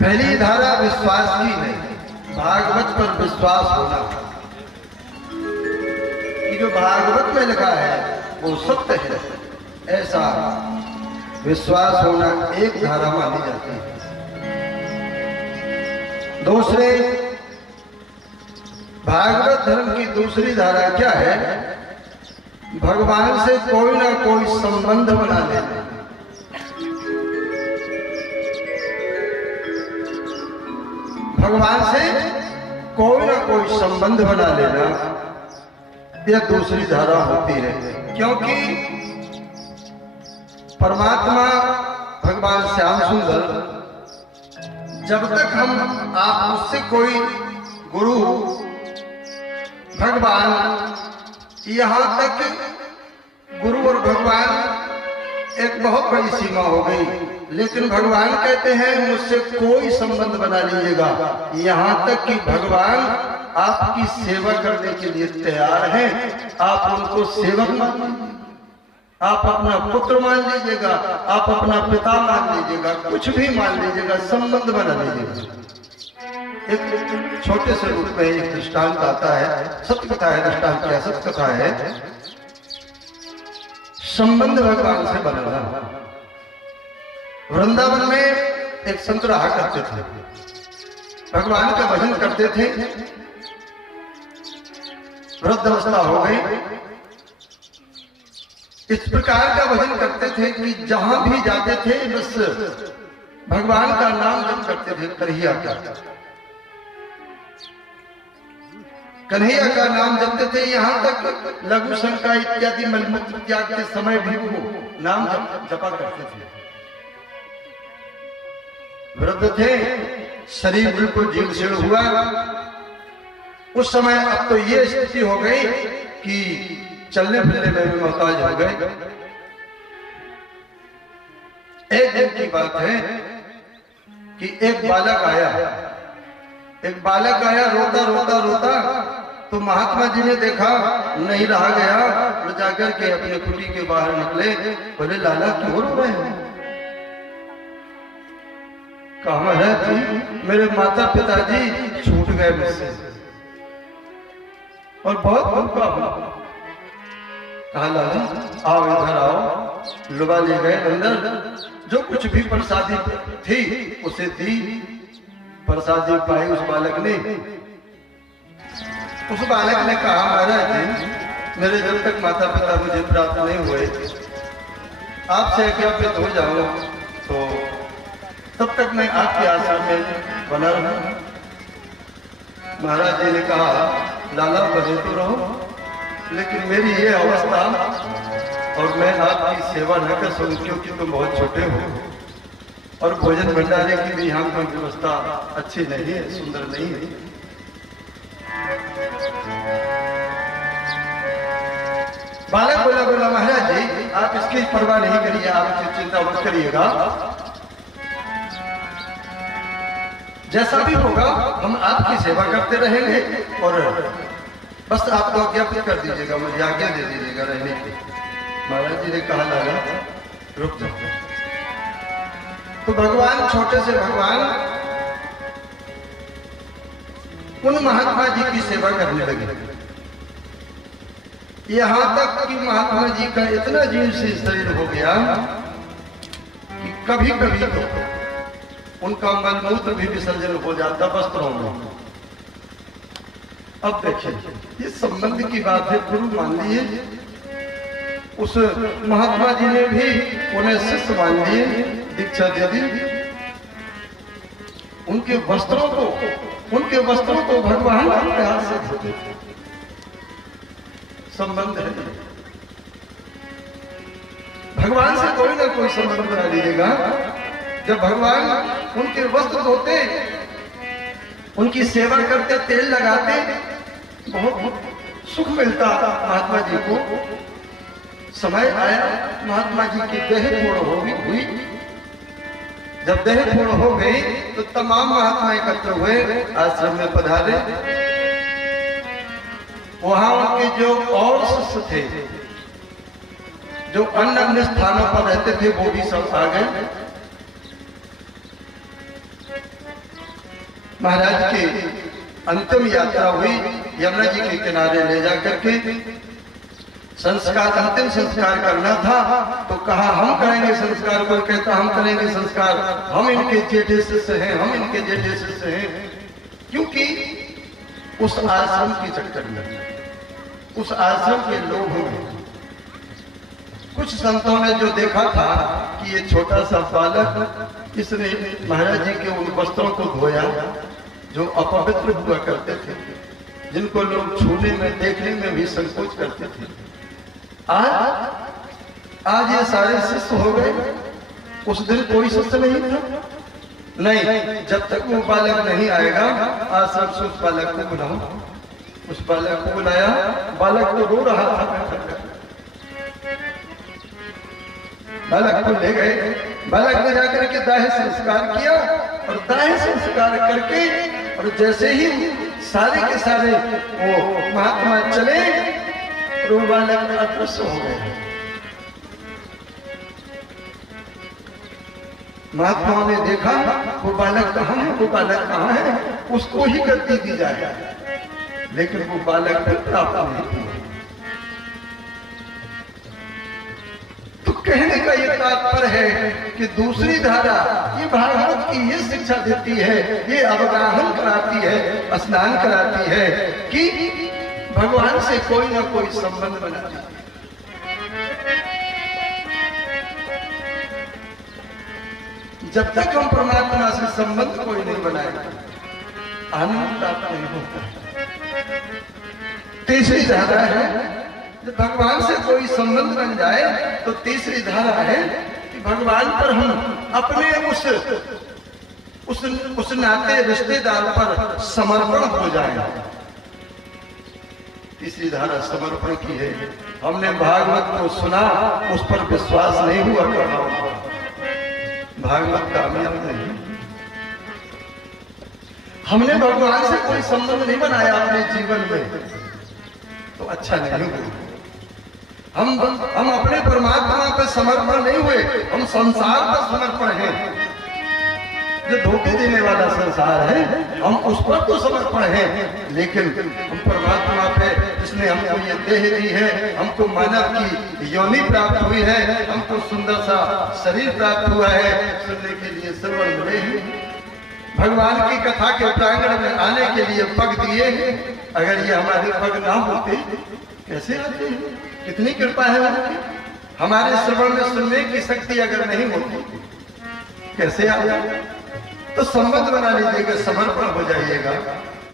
पहली धारा विश्वास की है, भागवत पर विश्वास होना। कि जो भागवत में लिखा है वो सत्य है, ऐसा विश्वास होना एक धारा मानी जाती है। दूसरे, भागवत धर्म की दूसरी धारा क्या है? भगवान से कोई ना कोई संबंध बना लेना। भगवान से कोई ना कोई संबंध बना लेना, यह दूसरी धारा होती है। क्योंकि परमात्मा भगवान श्याम सुंदर, जब तक हम आप उससे कोई गुरु भगवान, यहां तक गुरु और भगवान एक बहुत बड़ी सीमा हो गई। लेकिन भगवान कहते हैं मुझसे कोई संबंध बना लीजिएगा, यहां तक कि भगवान आपकी सेवा करने के लिए तैयार हैं। आप उनको सेवक मान लीजिए, आप अपना पुत्र मान लीजिएगा, आप अपना पिता मान लीजिएगा, कुछ भी मान लीजिएगा, संबंध बना लीजिएगा। एक छोटे से रूप में एक दृष्टांत आता है, सत्य कथा है, दृष्टांत क्या सत्य कथा है। संबंध भगवान से बनाना। वृंदावन में एक संत रहा करते थे, भगवान का भजन करते थे। वृद्धावस्था हो गई, इस प्रकार का भजन करते थे कि जहां भी जाते थे बस भगवान का नाम जप करते थे। कन्हैया का नाम जपते थे। यहां तक लघु शंका इत्यादि मलमूत्र त्याग के समय भी वो नाम जपा करते थे। वृद्ध थे, शरीर बिल्कुल जीर्ण शीर्ण हुआ। उस समय अब तो ये स्थिति हो गई कि चलने फिरने में भी मोहताज हो गए। एक दिन की बात है कि एक बालक आया रोता रोता रोता। तो महात्मा जी ने देखा नहीं रहा गया, तो जाकर के अपने कुटी के बाहर निकले। बोले लाला क्यों रो रहे हैं? कहा है जी मेरे माता पिताजी छूट गए मुझसे और बहुत भूखा हूं। कहा लाला आओ इधर आओ। लुबा ले गए अंदर, जो कुछ भी प्रसादी थी उसे दी। प्रसादी पाई उस बालक ने। उस बालक ने कहा महाराज जी मेरे जब तक माता पिता मुझे प्राप्त नहीं हुए, आपसे अज्ञापित हो जाऊं तो तब तक मैं आपके आश्रम में बना रहूं। महाराज जी ने कहा लाला बने तो रहो, लेकिन मेरी ये अवस्था और मैं आपकी सेवा न कर सकूं क्योंकि तुम बहुत छोटे हो और भोजन भंडारे की भी यहाँ कोई व्यवस्था अच्छी नहीं है, सुंदर नहीं है। बालक बोला महाराज जी आप इसकी परवाह नहीं करिए, आप चिंता मत करिएगा, जैसा भी होगा हम आपकी सेवा करते रहेंगे और बस आप तो आज्ञापित कर दीजिएगा, मुझे आज्ञा दे दीजिएगा रहने की। महाराज जी ने कहा लाला रुक जाओ। तो भगवान, छोटे से भगवान उन महात्मा जी की सेवा करने लगे। यहां तक कि महात्मा जी का इतना जीर्ण शरीर हो गया कि कभी कभी तो उनका मलमूत्र भी विसर्जन हो जाता वस्त्रों में। अब देखिए ये संबंध की बात है, गुरु मान लिए, उस महात्मा जी ने भी उन्हें शिष्य मान लिए, दीक्षा दे दी। उनके वस्त्रों को भगवान के हाथ से धोते थे। संबंध है, भगवान से कोई ना कोई संबंध बना लीजिएगा। जब भगवान उनके वस्त्र धोते, उनकी सेवा करते, तेल लगाते, बहुत सुख मिलता महात्मा जी को। समय आया महात्मा जी की देह पूर्ण हुई। जब देह पूर्ण हो गई तो तमाम महात्मा एकत्र हुए, आश्रम में पधारे। वहां उनके जो और शिष्य थे, जो अन्य अन्य स्थानों पर रहते थे, वो भी सब आ गए। महाराज की अंतिम यात्रा हुई। यमुना जी के किनारे ले जाकर के संस्कार, अंतिम संस्कार करना था। तो कहा हम करेंगे संस्कार। कोई कहता हम करेंगे संस्कार, हम इनके जेठे शिष्य हैं, हम इनके जेठे शिष्य हैं। क्योंकि उस आश्रम की चक्कर में, उस आश्रम के लोग में कुछ संतों ने जो देखा था कि ये छोटा सा बालक, इसने महाराज जी के उन वस्त्रों को धोया जो अपवित्र हुआ करते थे, जिनको लोग छूने में, देखने में भी संकोच करते थे। आज ये सारे शिष्य हो गए। उस दिन कोई शिष्य नहीं था। नहीं, जब तक वो बालक नहीं आएगा आश्रम से उस बालक को बुलाओ। उस बालक को बुलाया। बालक तो रो रहा था। बालक को ले गए। बालक ने जाकर के दाह संस्कार किया और दाह संस्कार करके, और जैसे ही सारे के सारे वो महात्मा चले, वो बालक अदृश्य हो गए। महात्माओं ने देखा वो बालक कहाँ है, वो बालक कहाँ है, उसको ही गद्दी दी जाए, लेकिन वो बालक प्राप्त नहीं। तो कहने का ये तात्पर्य है कि दूसरी धारा ये भागवत की ये शिक्षा देती है, ये अवगाहन कराती है, स्नान कराती है कि भगवान से कोई ना कोई संबंध बना है। जब तक हम परमात्मा से संबंध कोई नहीं बनाए, आनंद प्राप्त नहीं होता। तीसरी धारा है, जब भगवान से कोई संबंध बन जाए तो तीसरी धारा है कि भगवान पर हम अपने उस नाते रिश्तेदार पर समर्पण हो जाए। तीसरी धारा समर्पण की है। हमने भागवत को सुना, उस पर विश्वास नहीं हुआ करना, भागवत कामयाब नहीं। हमने भगवान से कोई संबंध नहीं बनाया अपने जीवन में, तो अच्छा नहीं हुआ। हम अपने परमात्मा पर समर्पण नहीं हुए, हम संसार पर समर्पण हैं। जो धोखे देने वाला संसार है, हम उस पर तो समर्पण है, लेकिन हम परमात्मा पे, जिसने हमको ये देह दी है, हमको मानव की योनि प्राप्त हुई है, हमको सुंदर सा शरीर प्राप्त हुआ है, सुनने के लिए श्रवण मिले हैं, भगवान की कथा के प्रांगण में आने के लिए पग दिए हैं। अगर ये हमारे पग ना होते कैसे आते हैं? कितनी कृपा है उनकी। हमारे श्रवण में सुनने की शक्ति अगर नहीं होती कैसे आ जाए? तो संबंध बना लीजिएगा, समर्पण हो जाइएगा।